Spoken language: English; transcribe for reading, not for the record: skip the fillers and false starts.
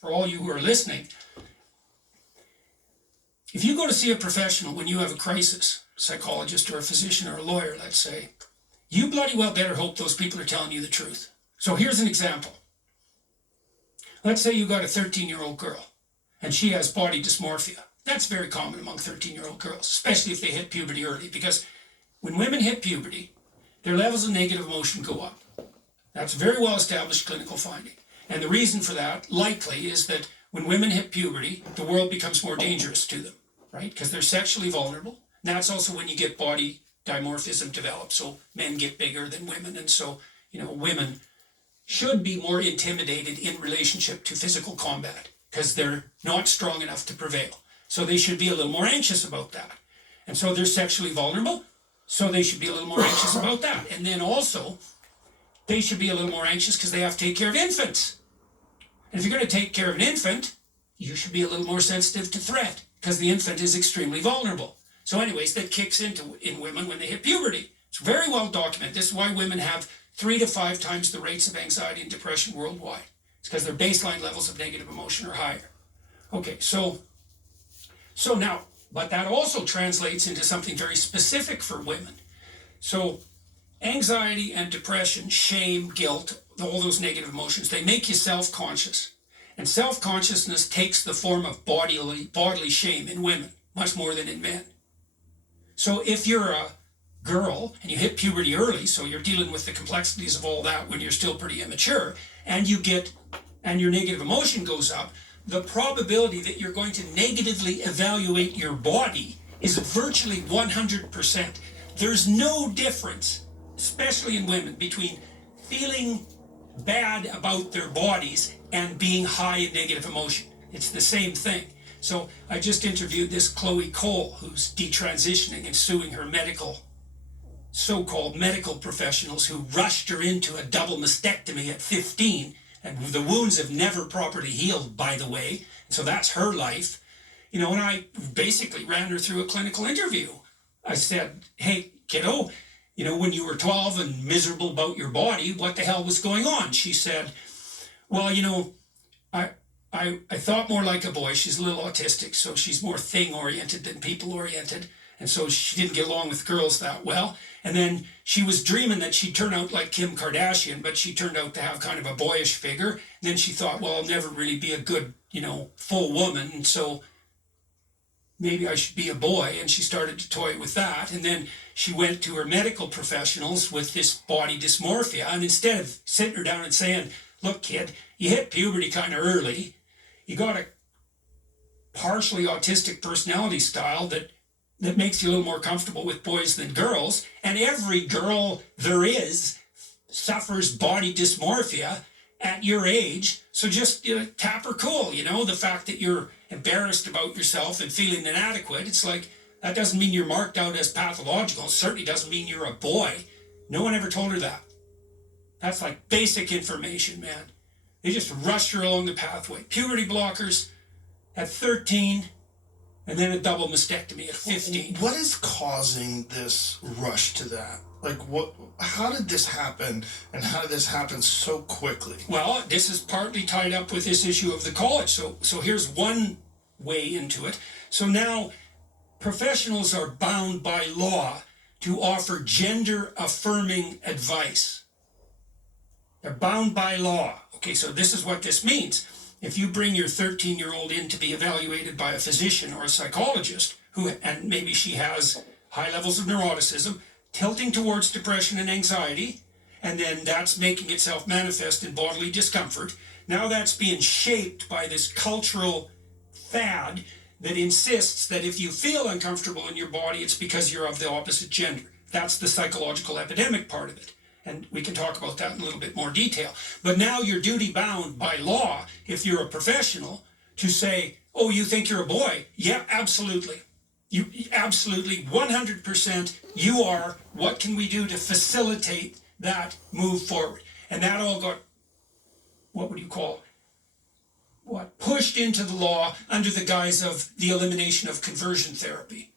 for all you who are listening, if you go to see a professional when you have a crisis, psychologist or a physician or a lawyer, let's say, you bloody well better hope those people are telling you the truth. So here's an example. Let's say you got a 13-year-old girl and she has body dysmorphia. That's very common among 13-year-old girls, especially if they hit puberty early, because when women hit puberty, their levels of negative emotion go up. That's a very well established clinical finding. And the reason for that, likely, is that when women hit puberty, the world becomes more dangerous to them, right? Because they're sexually vulnerable. And that's also when you get body dimorphism develop. So men get bigger than women. And so, women should be more intimidated in relationship to physical combat because they're not strong enough to prevail. So they should be a little more anxious about that. And so they're sexually vulnerable. So they should be a little more anxious about that. And then also, they should be a little more anxious because they have to take care of infants. And if you're going to take care of an infant, you should be a little more sensitive to threat because the infant is extremely vulnerable. So anyways, that kicks in women when they hit puberty. It's very well documented. This is why women have 3 to 5 times the rates of anxiety and depression worldwide. It's because their baseline levels of negative emotion are higher. Okay, so now, but that also translates into something very specific for women. So anxiety and depression, shame, guilt, all those negative emotions, they make you self-conscious. And self-consciousness takes the form of bodily shame in women, much more than in men. So if you're a girl and you hit puberty early, so you're dealing with the complexities of all that when you're still pretty immature, and your negative emotion goes up, the probability that you're going to negatively evaluate your body is virtually 100%. There's no difference, especially in women, between feeling bad about their bodies and being high in negative emotion. It's the same thing. So I just interviewed this Chloe Cole, who's detransitioning and suing her so-called medical professionals who rushed her into a double mastectomy at 15. And the wounds have never properly healed, by the way. So that's her life. And I basically ran her through a clinical interview. I said, hey, kiddo, when you were 12 and miserable about your body, what the hell was going on? She said, well, I thought more like a boy. She's a little autistic, so she's more thing-oriented than people-oriented. And so she didn't get along with girls that well. And then she was dreaming that she'd turn out like Kim Kardashian, but she turned out to have kind of a boyish figure. And then she thought, well, I'll never really be a good, full woman. And so maybe I should be a boy. And she started to toy with that. And then she went to her medical professionals with this body dysmorphia. And instead of sitting her down and saying, look, kid, you hit puberty kind of early. You got a partially autistic personality style that makes you a little more comfortable with boys than girls. And every girl there is suffers body dysmorphia at your age. So just tap her cool. The fact that you're embarrassed about yourself and feeling inadequate, it's like, that doesn't mean you're marked out as pathological. It certainly doesn't mean you're a boy. No one ever told her that. That's like basic information, man. They just rushed her along the pathway. Puberty blockers at 13, and then a double mastectomy at 15. What is causing this rush to that? How did this happen, and how did this happen so quickly? Well, this is partly tied up with this issue of the college. So here's one way into it. So now professionals are bound by law to offer gender-affirming advice. They're bound by law. Okay, so this is what this means. If you bring your 13-year-old in to be evaluated by a physician or a psychologist, and maybe she has high levels of neuroticism, tilting towards depression and anxiety, and then that's making itself manifest in bodily discomfort, now that's being shaped by this cultural fad that insists that if you feel uncomfortable in your body, it's because you're of the opposite gender. That's the psychological epidemic part of it. And we can talk about that in a little bit more detail. But now you're duty bound by law, if you're a professional, to say, oh, you think you're a boy? Yeah, absolutely. You absolutely, 100%, you are. What can we do to facilitate that move forward? And that all got, pushed into the law under the guise of the elimination of conversion therapy.